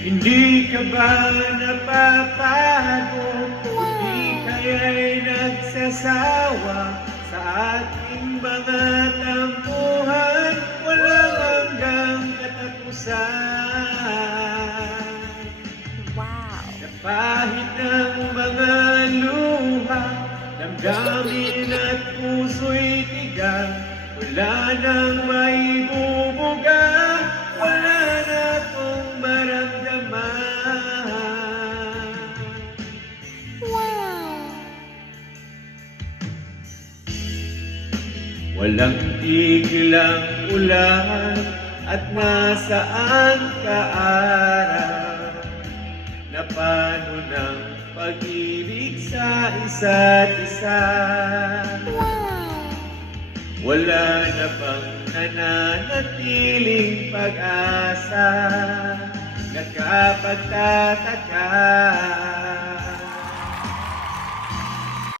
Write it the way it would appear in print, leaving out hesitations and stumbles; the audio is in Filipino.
Hindi ka ba napapagod? Hindi kaya'y nagsasawa sa ating mga tampuhan, walang hanggang katapusan. Wow! Sa pahit ng mga luha, damdamin at puso'y tigang, wala nang maibubuga, wala na akong maramdaman. Wow! Walang tigil ang ulan at nasaan ka araw, na paano ng pag-ibig sa isa't isa. Wow! Wala na bang nananatiling pag-asa, nakapagtataka?